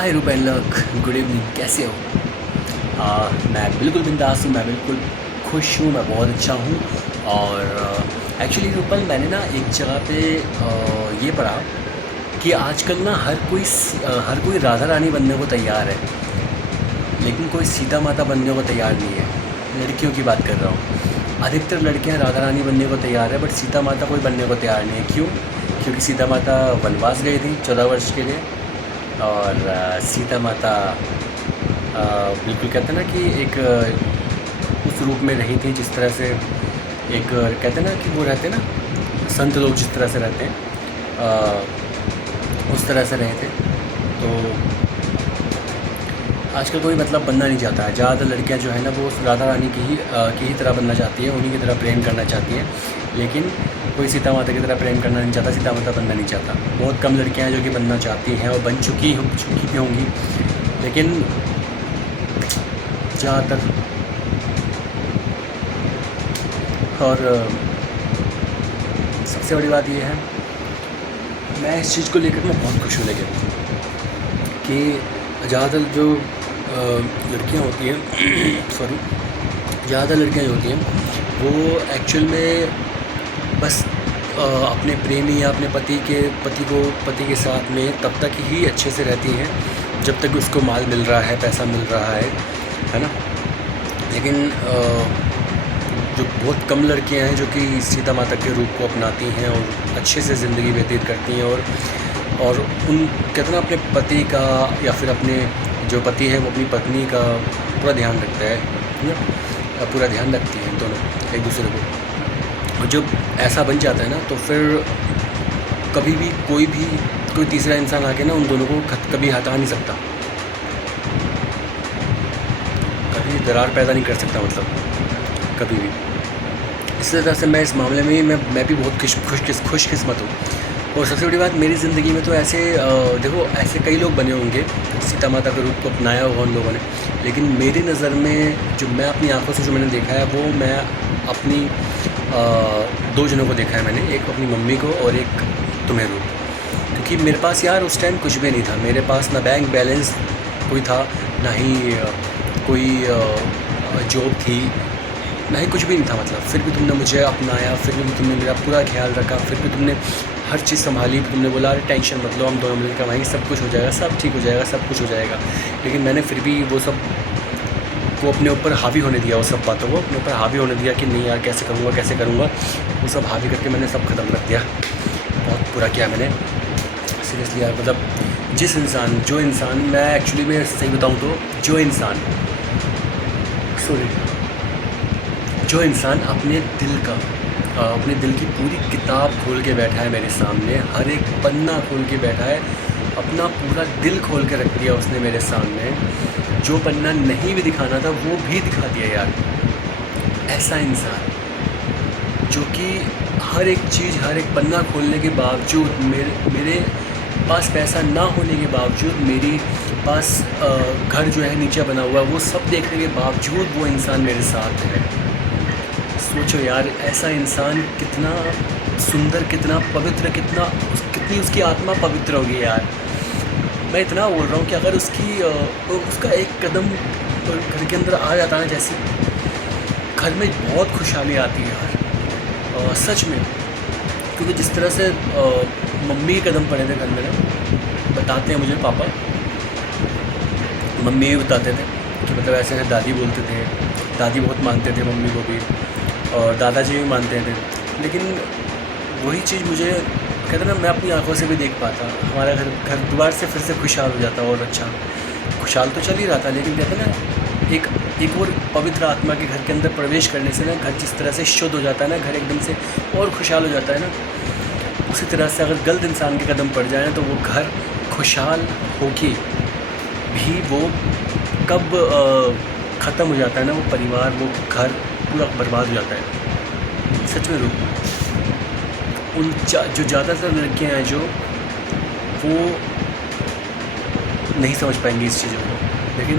हाय रूपेन लोग, good evening. कैसे हो? मैं बिल्कुल बिंदास हूँ, मैं बिल्कुल खुश हूँ, मैं बहुत अच्छा हूँ। और एक्चुअली रूपल, मैंने ना एक जगह पे ये पढ़ा कि आजकल ना हर कोई राधा रानी बनने को तैयार है, लेकिन कोई सीता माता बनने को तैयार नहीं है। लड़कियों की बात कर रहा हूँ। अधिकतर लड़कियाँ राधा रानी बनने को तैयार है, बट सीता माता कोई बनने को तैयार नहीं है। क्यों? क्योंकि सीता माता वनवास गई थी 14 वर्ष के लिए। और सीता माता बिल्कुल कहते हैं ना कि एक उस रूप में रही थी जिस तरह से एक कहते हैं ना कि वो रहते हैं ना, संत लोग जिस तरह से रहते हैं, उस तरह से रहे थे। तो आजकल कोई मतलब बनना नहीं चाहता है। ज़्यादातर लड़कियां जो है ना वो राधा रानी की ही तरह बनना चाहती हैं, उन्हीं की तरह प्रेम करना चाहती हैं। लेकिन कोई सीता माता की तरह प्रेम करना नहीं चाहता, सीता माता बनना नहीं चाहता। बहुत कम लड़कियां हैं जो कि बनना चाहती हैं और बन चुकी भी होंगी, लेकिन ज़्यादातर। और सबसे बड़ी बात यह है, मैं इस चीज़ को लेकर मैं बहुत खुश हूँ, लेकिन कि ज़्यादातर जो लड़कियाँ होती हैं सॉरी ज़्यादातर लड़कियाँ जो होती हैं वो एक्चुअल में बस अपने प्रेमी या अपने पति के साथ में तब तक ही अच्छे से रहती हैं जब तक उसको माल मिल रहा है, पैसा मिल रहा है ना। लेकिन जो बहुत कम लड़कियां हैं जो कि सीता माता के रूप को अपनाती हैं और अच्छे से ज़िंदगी व्यतीत करती हैं, और उन कहते हैं ना अपने पति का या फिर अपने जो पति है वो अपनी पत्नी का पूरा ध्यान रखता है ना, पूरा ध्यान रखती हैं दोनों एक दूसरे को। और जब ऐसा बन जाता है ना तो फिर कभी भी कोई तीसरा इंसान आके ना उन दोनों को कभी हटा नहीं सकता, कभी दरार पैदा नहीं कर सकता, मतलब कभी भी। इसी तरह से मैं इस मामले में मैं भी बहुत खुशकिस्मत हूँ। और सबसे बड़ी बात, मेरी ज़िंदगी में तो ऐसे देखो ऐसे कई लोग बने होंगे, सीता माता के रूप को अपनाया होगा उन लोगों ने, लेकिन मेरी नज़र में जो मैं अपनी आंखों से जो मैंने देखा है वो मैं अपनी दो जनों को देखा है मैंने, एक अपनी मम्मी को और एक तुम्हें रूप। क्योंकि मेरे पास यार उस टाइम कुछ भी नहीं था, मेरे पास ना बैंक बैलेंस कोई था, ना ही कोई जॉब थी, ना ही कुछ भी नहीं था। मतलब फिर भी तुमने मुझे अपनाया, फिर भी तुमने मेरा पूरा ख्याल रखा, फिर भी तुमने हर चीज़ संभाली। तुमने बोला अरे टेंशन मत लो, हम दोनों मिलकर कमाएंगे, सब कुछ हो जाएगा, सब ठीक हो जाएगा, सब कुछ हो जाएगा। लेकिन मैंने फिर भी वो सब को अपने ऊपर हावी होने दिया, वो सब बातों को अपने ऊपर हावी होने दिया कि नहीं यार कैसे करूँगा, वो सब हावी करके मैंने सब ख़त्म कर दिया। बहुत बुरा किया मैंने, सीरियसली यार। मतलब जो इंसान मैं एक्चुअली में सही बताऊँ तो जो इंसान अपने दिल की पूरी किताब खोल के बैठा है मेरे सामने, हर एक पन्ना खोल के बैठा है, अपना पूरा दिल खोल के रख दिया उसने मेरे सामने, जो पन्ना नहीं भी दिखाना था वो भी दिखा दिया यार। ऐसा इंसान जो कि हर एक चीज़, हर एक पन्ना खोलने के बावजूद, मेरे पास पैसा ना होने के बावजूद, मेरी पास घर जो है नीचे बना हुआ, वो सब देखने के बावजूद वो इंसान मेरे साथ है। सोचो यार, ऐसा इंसान कितना सुंदर, कितना पवित्र, कितनी उसकी आत्मा पवित्र होगी यार। मैं इतना बोल रहा हूँ कि अगर उसका एक कदम घर के अंदर आ जाता ना, जैसे घर में बहुत खुशहाली आती है यार, सच में। क्योंकि जिस तरह से मम्मी के कदम पड़े थे घर में ना, बताते हैं मुझे पापा, मम्मी भी बताते थे कि मतलब ऐसे ऐसे दादी बोलते थे, दादी बहुत मानते थे मम्मी को भी, और दादाजी भी मानते थे। लेकिन वही चीज़ मुझे कहते ना, मैं अपनी आंखों से भी देख पाता, हमारा घर दोबारा से फिर से खुशहाल हो जाता। और अच्छा खुशहाल तो चल ही रहा था, लेकिन कहते ना एक और पवित्र आत्मा के घर के अंदर प्रवेश करने से ना, घर जिस तरह से शुद्ध हो जाता है ना, घर एकदम से और खुशहाल हो जाता है ना, उसी तरह से अगर गलत इंसान के कदम पड़ जाए ना तो वो घर खुशहाल होके भी वो कब ख़त्म हो जाता है ना, वो परिवार, वो घर पूरा बर्बाद हो जाता है। सच में रूप जो ज़्यादातर लड़कियां हैं जो वो नहीं समझ पाएंगी इस चीज़ों को, लेकिन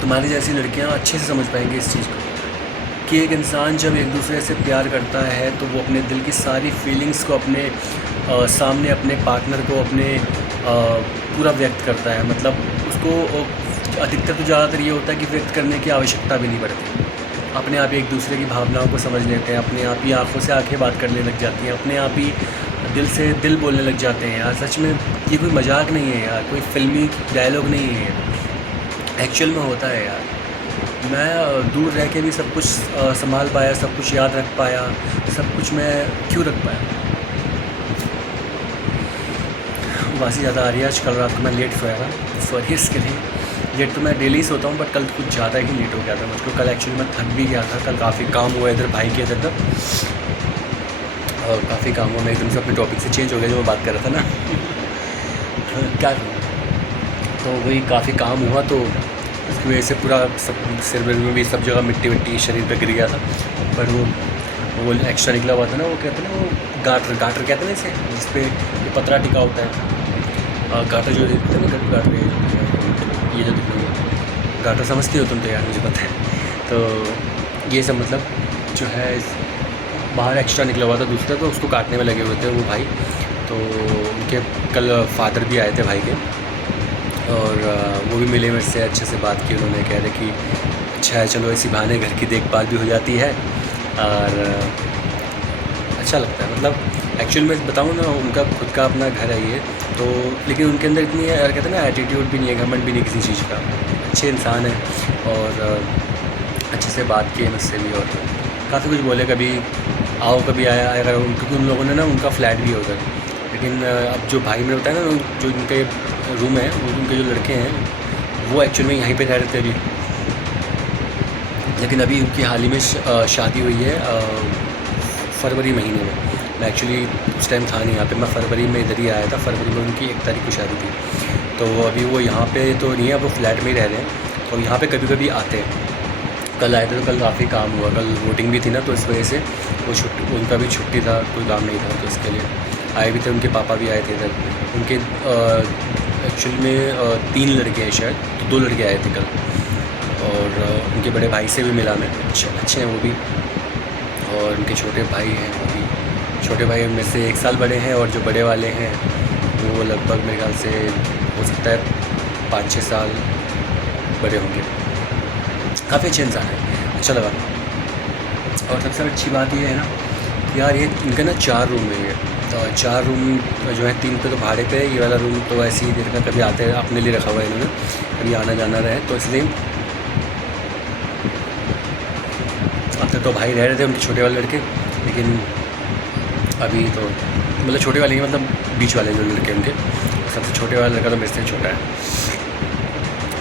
तुम्हारी जैसी लड़कियां अच्छे से समझ पाएंगी इस चीज़ को कि एक इंसान जब एक दूसरे से प्यार करता है तो वो अपने दिल की सारी फीलिंग्स को अपने सामने अपने पार्टनर को, अपने पूरा व्यक्त करता है। मतलब उसको अधिकतर तो ज़्यादातर ये होता है कि व्यक्त करने की आवश्यकता भी नहीं पड़ती। अपने आप ही एक दूसरे की भावनाओं को समझ लेते हैं, अपने आप ही आँखों से आँखें बात करने लग जाती हैं, अपने आप ही दिल से दिल बोलने लग जाते हैं यार। सच में ये कोई मजाक नहीं है यार, कोई फ़िल्मी डायलॉग नहीं है, एक्चुअल में होता है यार। मैं दूर रह के भी सब कुछ संभाल पाया, सब कुछ याद रख पाया, सब कुछ मैं क्यों रख पाया। उबासी ज़्यादा आ रही है आज। कल रात को मैं लेट सोया था, सॉरी इसके लिए। लेट तो मैं डेली सोता हूँ, बट कल कुछ ज़्यादा ही लेट हो गया था मुझको। कल एक्चुअली मैं थक भी गया था, कल काफ़ी काम हुआ इधर भाई के इधर और काफ़ी काम हुआ। मैं एकदम से अपने टॉपिक से चेंज हो गया जो मैं बात कर रहा था ना क्या करूँ। तो वही काफ़ी काम हुआ, तो उसकी वजह से पूरा सब सिर में भी सब जगह मिट्टी विट्टी शरीर पे गिर गया था। पर वो एक्स्ट्रा निकला हुआ था ना, वो कहते हैं ना, वो गाटर गाटर कहते हैं ना इसे, जिस पे ये पतरा टिका होता है। गाटर जो देखते हैं ना, गाटर ये जो दिख रही है गाटर, समझती हो तुम तो यार, मुझे पता है। तो ये सब मतलब जो है बाहर एक्स्ट्रा निकला हुआ था दूसरा, तो उसको काटने में लगे हुए थे वो भाई। तो उनके कल फादर भी आए थे भाई के, और वो भी मिले मेरे से, अच्छे से बात की उन्होंने। कह रहे कि अच्छा है, चलो ऐसी बहाने घर की देखभाल भी हो जाती है और अच्छा लगता है। मतलब एक्चुअल में बताऊँ ना, उनका खुद का अपना घर है ये तो, लेकिन उनके अंदर इतनी कहते हैं ना एटीट्यूड भी नहीं है, घमंड भी नहीं किसी चीज़ का। अच्छे इंसान है और अच्छे से बात की है मुझसे भी, और काफ़ी कुछ बोले। कभी आओ, कभी आया अगर क्योंकि उन लोगों ने ना, उनका फ्लैट भी है उधर। लेकिन अब जो भाई मैंने बताया ना, जो उनके रूम है, उनके जो लड़के हैं वो एक्चुअल में यहीं पे रह रहे थे अभी। लेकिन अभी उनकी हाल ही में शादी हुई है फरवरी महीने में। मैं एक्चुअली उस टाइम था नहीं यहाँ पे, मैं फरवरी में इधर ही आया था। फरवरी में उनकी 1 तारीख को शादी थी, तो अभी वो यहाँ पे तो नहीं है, वो फ्लैट में ही रह रहे हैं। तो यहाँ पे कभी कभी आते हैं। कल आए थे तो कल काफ़ी काम हुआ, कल वोटिंग भी थी ना, तो इस वजह से वो छुट्टी, उनका भी छुट्टी था, कोई काम नहीं था, तो इसके लिए आए भी थे। उनके पापा भी आए थे इधर। उनके एक्चुअली में 3 लड़के हैं शायद, तो 2 लड़के आए थे कल। और उनके बड़े भाई से भी मिला मैं, अच्छे हैं वो भी। और उनके छोटे भाई हैं, वो भी छोटे भाई उनमें से 1 साल बड़े हैं, और जो बड़े वाले हैं वो लगभग मेरे ख्याल से हो सकता है 5-6 साल बड़े होंगे। काफ़ी अच्छे इंसान है, अच्छा लगा। और सबसे अच्छी बात ये है ना यार, ये इनका ना 4 रूम है ये, तो 4 रूम जो है, 3 पे तो भाड़े पे है, ये वाला रूम तो ऐसे ही देखना, कभी आते हैं अपने लिए रखा हुआ है इन्होंने, कभी आना जाना रहे, तो इसलिए। अब तक तो भाई रह रहे थे उनके छोटे वाले लड़के, लेकिन अभी तो मतलब छोटे वाले ही, मतलब बीच वाले जो लड़के उनके, सबसे छोटे वाला लड़का तो मेरे से छोटा है।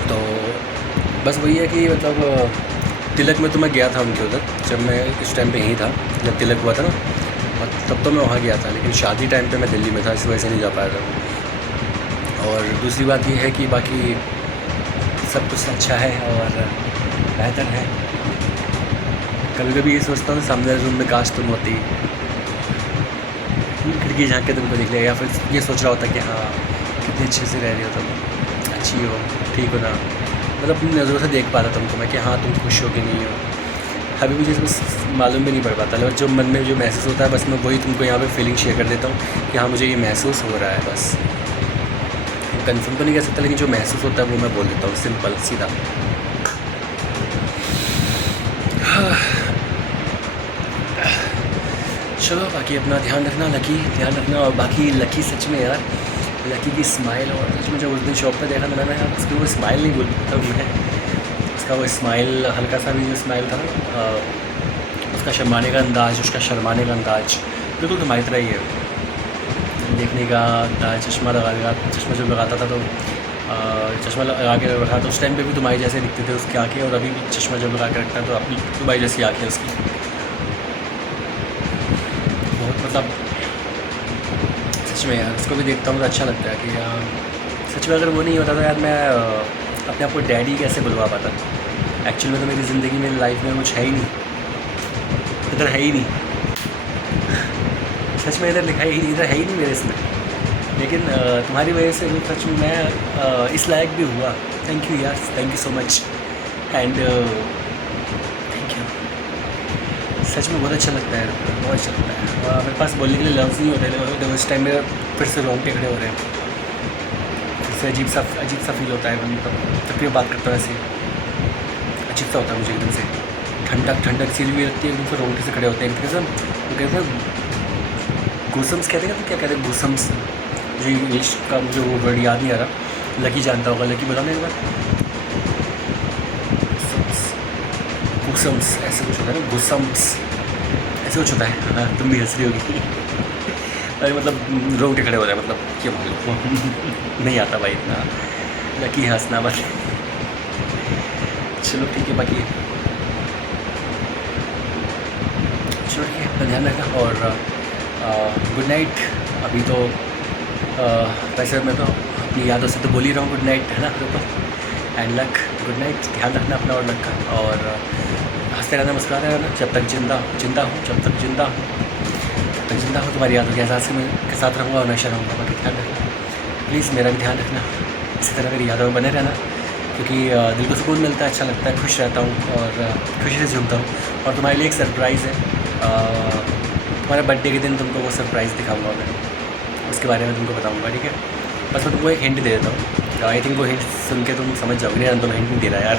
तो बस वही है कि मतलब तिलक में तो मैं गया था उनके उधर, जब मैं इस टाइम पे यहीं था, जब तिलक हुआ था ना, और तब तो मैं वहाँ गया था। लेकिन शादी टाइम पे मैं दिल्ली में था, इस वजह से नहीं जा पाया था। और दूसरी बात ये है कि बाकी सब कुछ अच्छा है और बेहतर है। कभी कभी ये सोचता हूँ सामने रूम में काश तुम होती, खिड़की झाँक के तुमको दिख लिया, या फिर ये सोच रहा होता कि हाँ कितने अच्छे से रह रही हो तुम, अच्छी हो, ठीक हो ना, मतलब अपनी नज़रों से देख पा रहा तुमको मैं कि हाँ तुम खुश हो कि नहीं हो। अभी मुझे इसमें मालूम भी नहीं पड़ पाता, लेकिन जो मन में जो महसूस होता है, बस मैं वही तुमको यहाँ पे फीलिंग शेयर कर देता हूँ कि हाँ मुझे ये महसूस हो रहा है। बस कंफर्म तो नहीं कह सकता, लेकिन जो महसूस होता है वो मैं बोल देता हूँ, सिंपल सीधा। चलो बाकी अपना ध्यान रखना, लकी ध्यान रखना। और बाकी लकी सच में यार, लकी की स्माइल, और सच में जब उस दिन शॉप पे देखा था ना यार, उसकी वो स्माइल नहीं भूल पाता मैं। उसका वो स्माइल, हल्का सा भी जो स्माइल था ना, उसका शर्माने का अंदाज़, उसका शर्माने का अंदाज़ बिल्कुल तुम्हारी तरह ही है। देखने का अंदाज़, चश्मा लगा, चश्मा जब लगाता था तो चश्मा लगा के रखा तो उस टाइम पे भी तुम्हारी जैसे दिखते थे उसकी आँखें, और अभी भी चश्मा जब लगा के रखता है तो अभी तुम्हारी जैसी आँखें उसकी। बहुत मतलब सच में यार, उसको भी देखता हूँ तो अच्छा लगता है कि यार सच में अगर वो नहीं होता तो यार मैं अपने आप को डैडी कैसे बुलवा पाता। एक्चुअली में तो मेरी ज़िंदगी में, लाइफ में कुछ है ही नहीं, इधर है ही नहीं। सच में इधर लिखा ही नहीं, इधर है ही नहीं मेरे इसमें। लेकिन तुम्हारी वजह से सच में मैं इस लायक भी हुआ। थैंक यू यार, thank you so much and thank you. सच में बहुत अच्छा लगता है, बहुत अच्छा लगता है। मेरे पास बोलने के लिए लफ्ज़ नहीं होते, तो उस टाइम में फिर से रोंगटे खड़े हो रहे हैं, फिर फिर अजीब सा फील होता है, मतलब जब भी मैं बात करता हूँ ऐसे अजीब सा होता है मुझे एकदम से, ठंडक सी भी लगती है एकदम से, रोंगटे से खड़े होते हैं एकदम से। वो कहते हैं गुसम्स कहते हैं, क्या कहते हैं गुसम्स, मुझे इंग्लिश का मुझे वो वर्ड याद नहीं आ रहा, लकी जानता होगा, लकी बोला ना एक बार, गुसम्स ऐसे कुछ होता है ना, गुसम्स ऐसे कुछ होता है। हाँ तुम भी हंस रही होगी अरे मतलब रोंगटे खड़े हो रहे हैं, मतलब क्या बोलूँ नहीं आता भाई इतना, लकी हंसना बस। चलो ठीक है, बाकी चलो ठीक है, अपना ध्यान रखना और गुड नाइट। अभी तो वैसे मैं तो अपनी यादों से तो बोल ही रहा हूँ गुड नाइट, है ना, एंड लक, गुड नाइट, ध्यान रखना अपना और लक का, और हंसते रहना, मुस्कुराते रहना, जब तक जिंदा हूँ, जब तक जिंदा हूँ तुम्हारी यादों के एहसास के साथ रहूँगा और नशा रहूँगा। बाकी ध्यान रखना प्लीज़, मेरा भी ध्यान रखना, इसी तरह मेरी यादों में बने रहना, क्योंकि दिल को सुकून मिलता है, अच्छा लगता है, खुश रहता हूँ और खुशी से झूमता हूँ। और तुम्हारे लिए एक सरप्राइज़ है, तुम्हारे बर्थडे के दिन तुमको वो सरप्राइज़ दिखाऊंगा मैं, उसके बारे में तुमको बताऊंगा, ठीक है। बस मैं तुमको एक हिंट दे देता हूँ, आई थिंक वो हिंट सुन के तुम समझ जाओगे। नहीं तुम हिंट नहीं दे रहा यार,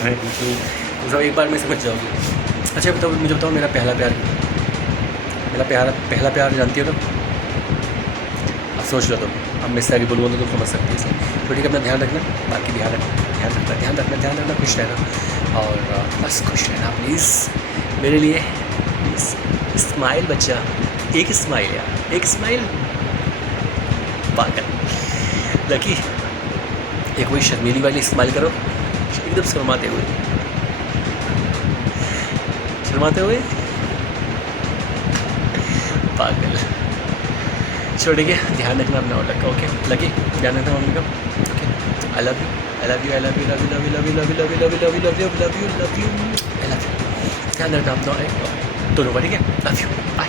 तुम सब एक बार में समझ जाओगे। अच्छा बताओ, मुझे बताओ, मेरा पहला प्यार जानती हो तुम? अब सोच लो तुम, अब मैं से आगे बोलूँगा तो तुम समझ सकती है इसे। तो ठीक है, अपना ध्यान रखना, बाकी ध्यान रखना, खुश रहना, और बस खुश रहना प्लीज़ मेरे लिए। स्माइल बच्चा, एक स्माइल यार, एक स्माइल, पागल लकी, एक वही शर्मीली वाली स्माइल करो, एकदम शर्माते हुए पागल। चलो ठीक है, ध्यान रखना अपना और लगा, ओके लकी, ध्यान रखना मम्मी का, ओके, आई लव यू, ध्यान रखना अपना दोनों का, ठीक है, लव यू, बाय।